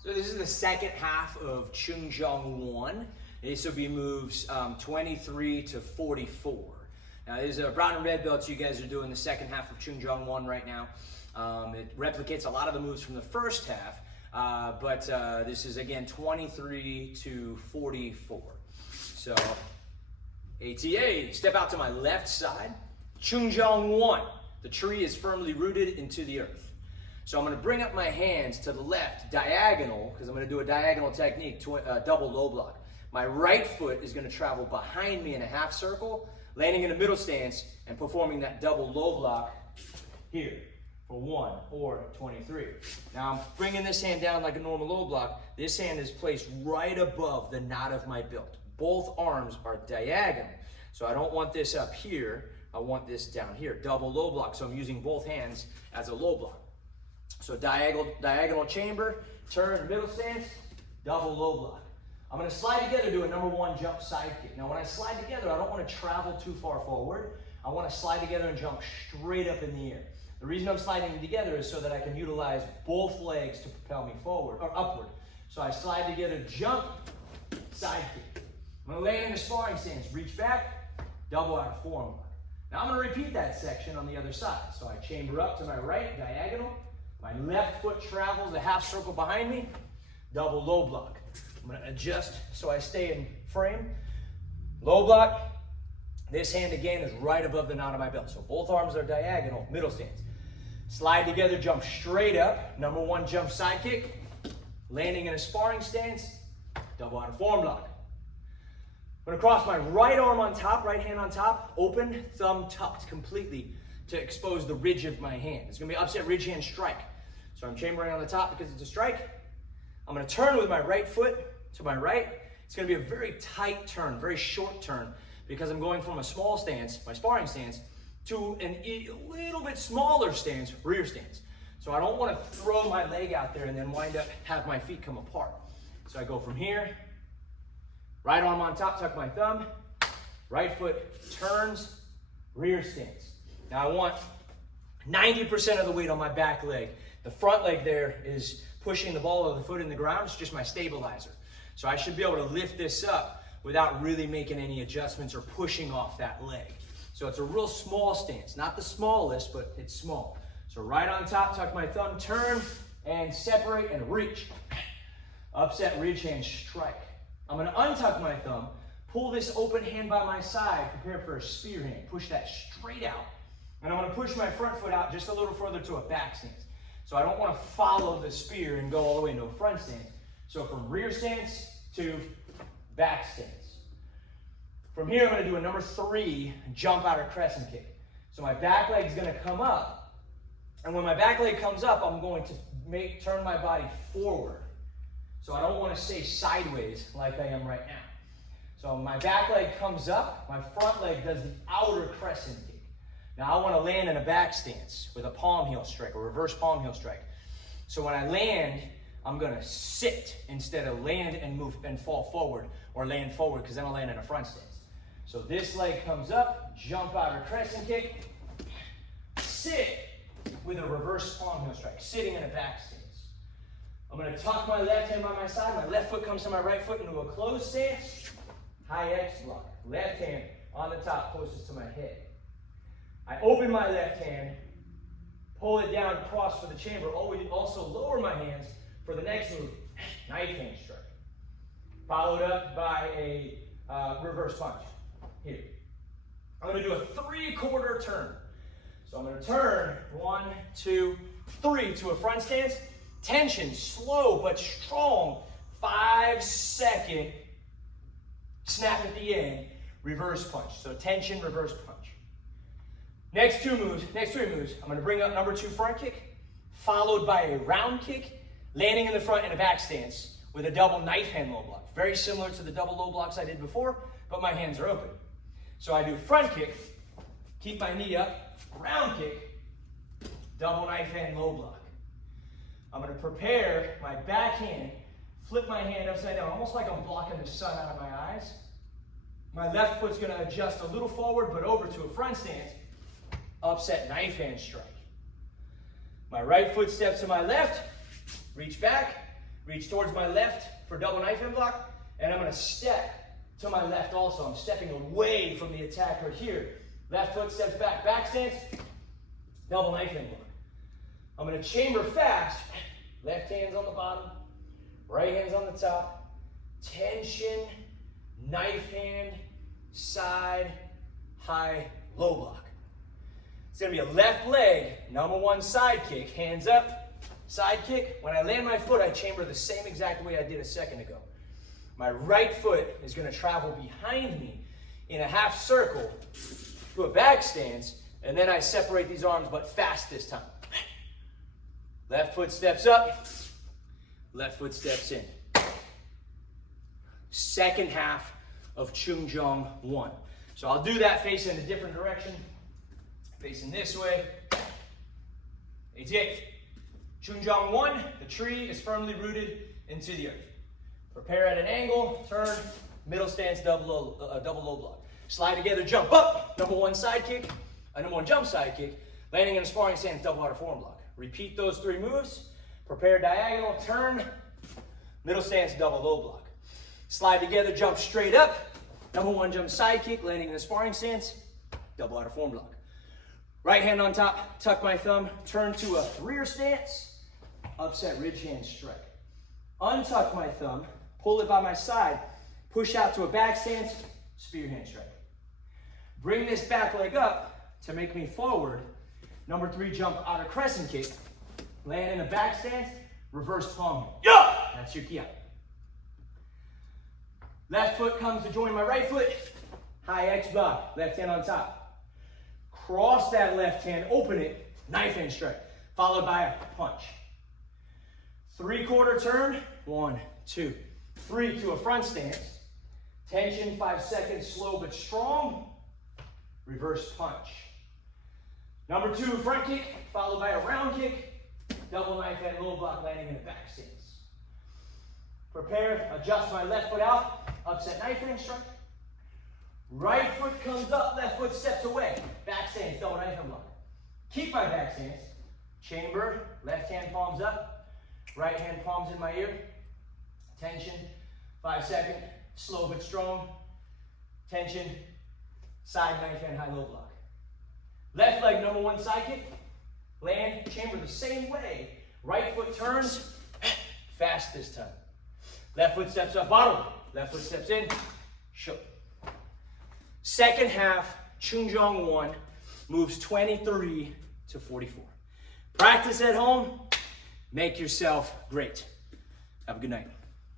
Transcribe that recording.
So this is the second half of Jung 1. This will be moves 23 to 44. Now these are brown and red belts. You guys are doing the second half of Jung 1 right now. It replicates a lot of the moves from the first half, but this is again 23 to 44. So ATA, step out to my left side. Jung 1. The tree is firmly rooted into the earth. So I'm going to bring up my hands to the left, diagonal, because I'm going to do a diagonal technique, double low block. My right foot is going to travel behind me in a half circle, landing in a middle stance, and performing that double low block here for 1 or 23. Now I'm bringing this hand down like a normal low block. This hand is placed right above the knot of my belt. Both arms are diagonal. So I don't want this up here. I want this down here, double low block. So I'm using both hands as a low block. So diagonal chamber, turn, middle stance, double low block. I'm going to slide together, do a number 1 jump side kick. Now when I slide together, I don't want to travel too far forward. I want to slide together and jump straight up in the air. The reason I'm sliding together is so that I can utilize both legs to propel me forward or upward. So I slide together, jump, side kick. I'm going to land in a sparring stance, reach back, double out of forearm lock. Now I'm going to repeat that section on the other side. So I chamber up to my right, diagonal. My left foot travels a half circle behind me, double low block. I'm going to adjust so I stay in frame. Low block. This hand again is right above the knot of my belt. So both arms are diagonal, middle stance. Slide together, jump straight up. Number 1 jump side kick. Landing in a sparring stance, double out of forearm block. I'm going to cross my right arm on top, right hand on top, open, thumb tucked completely to expose the ridge of my hand. It's going to be upset ridge hand strike. So I'm chambering on the top because it's a strike. I'm going to turn with my right foot to my right. It's going to be a very tight turn, very short turn, because I'm going from a small stance, my sparring stance, to a little bit smaller stance, rear stance. So I don't want to throw my leg out there and then wind up, have my feet come apart. So I go from here, right arm on top, tuck my thumb, right foot turns, rear stance. Now I want 90% of the weight on my back leg. The front leg there is pushing the ball of the foot in the ground. It's just my stabilizer. So I should be able to lift this up without really making any adjustments or pushing off that leg. So it's a real small stance, not the smallest, but it's small. So right on top, tuck my thumb, turn and separate and reach. Upset ridge hand strike. I'm going to untuck my thumb, pull this open hand by my side, prepare for a spear hand. Push that straight out. And I'm going to push my front foot out just a little further to a back stance. So I don't want to follow the spear and go all the way into a front stance. So from rear stance to back stance. From here, I'm going to do a number 3 jump out or crescent kick. So my back leg is going to come up. And when my back leg comes up, I'm going to turn my body forward. So I don't want to stay sideways like I am right now. So my back leg comes up, my front leg does the outer crescent kick. Now I want to land in a back stance with a palm heel strike, a reverse palm heel strike. So when I land, I'm going to sit instead of land and move and fall forward or land forward, because then I'll land in a front stance. So this leg comes up, jump out or crescent kick, sit with a reverse palm heel strike, sitting in a back stance. I'm going to tuck my left hand by my side. My left foot comes to my right foot into a closed stance. High X block. Left hand on the top, closest to my head. I open my left hand, pull it down, cross for the chamber. Also lower my hands for the next move, knife hand strike. Followed up by a reverse punch. Here. I'm going to do a 3/4 turn. So I'm going to turn 1, 2, 3 to a front stance. Tension, slow but strong. 5-second snap at the end. Reverse punch. So tension, reverse punch. Next 3 moves, I'm going to bring up number 2 front kick, followed by a round kick, landing in the front in a back stance with a double knife hand low block. Very similar to the double low blocks I did before, but my hands are open. So I do front kick, keep my knee up, round kick, double knife hand low block. I'm going to prepare my back hand, flip my hand upside down, almost like I'm blocking the sun out of my eyes. My left foot's going to adjust a little forward, but over to a front stance. Upset knife hand strike. My right foot steps to my left, reach back, reach towards my left for double knife hand block, and I'm gonna step to my left also. I'm stepping away from the attack right here. Left foot steps back, back stance, double knife hand block. I'm gonna chamber fast. Left hand's on the bottom, right hand's on the top. Tension, knife hand, side, high, low block. It's gonna be a left leg, number one side kick, hands up, side kick. When I land my foot, I chamber the same exact way I did a second ago. My right foot is gonna travel behind me in a half circle to a back stance, and then I separate these arms, but fast this time. Left foot steps up, left foot steps in. Second half of Choon Jung 1. So I'll do that facing a different direction. Facing this way. 88. Choon Jung 1, the tree is firmly rooted into the earth. Prepare at an angle, turn, middle stance, double low block. Slide together, jump up, number one side kick, a number one jump side kick, landing in a sparring stance, double outer forearm block. Repeat those three moves. Prepare diagonal, turn, middle stance, double low block. Slide together, jump straight up, number one jump side kick, landing in a sparring stance, double outer forearm block. Right hand on top, tuck my thumb, turn to a rear stance, upset ridge hand strike. Untuck my thumb, pull it by my side, push out to a back stance, spear hand strike. Bring this back leg up to make me forward. Number three jump outer crescent kick, land in a back stance, reverse palm. Yeah! That's your key out. Left foot comes to join my right foot, high X block, left hand on top. Cross that left hand, open it, knife hand strike, followed by a punch. 3/4 turn, 1, 2, 3 to a front stance. Tension, 5 seconds, slow but strong. Reverse punch. Number two, front kick, followed by a round kick. Double knife hand, low block, landing in a back stance. Prepare, adjust my left foot out, upset knife hand strike. Right foot comes up, left foot steps away. Back stance, double knife hand block. Keep my back stance. Chamber, left hand palms up, right hand palms in my ear. Tension, 5 second, slow but strong. Tension, side knife hand, high low block. Left leg, number one side kick. Land, chamber the same way. Right foot turns, fast this time. Left foot steps up, bottom. Left foot steps in, shook. Second half, Choon Jung 1 moves 23 to 44. Practice at home, make yourself great. Have a good night.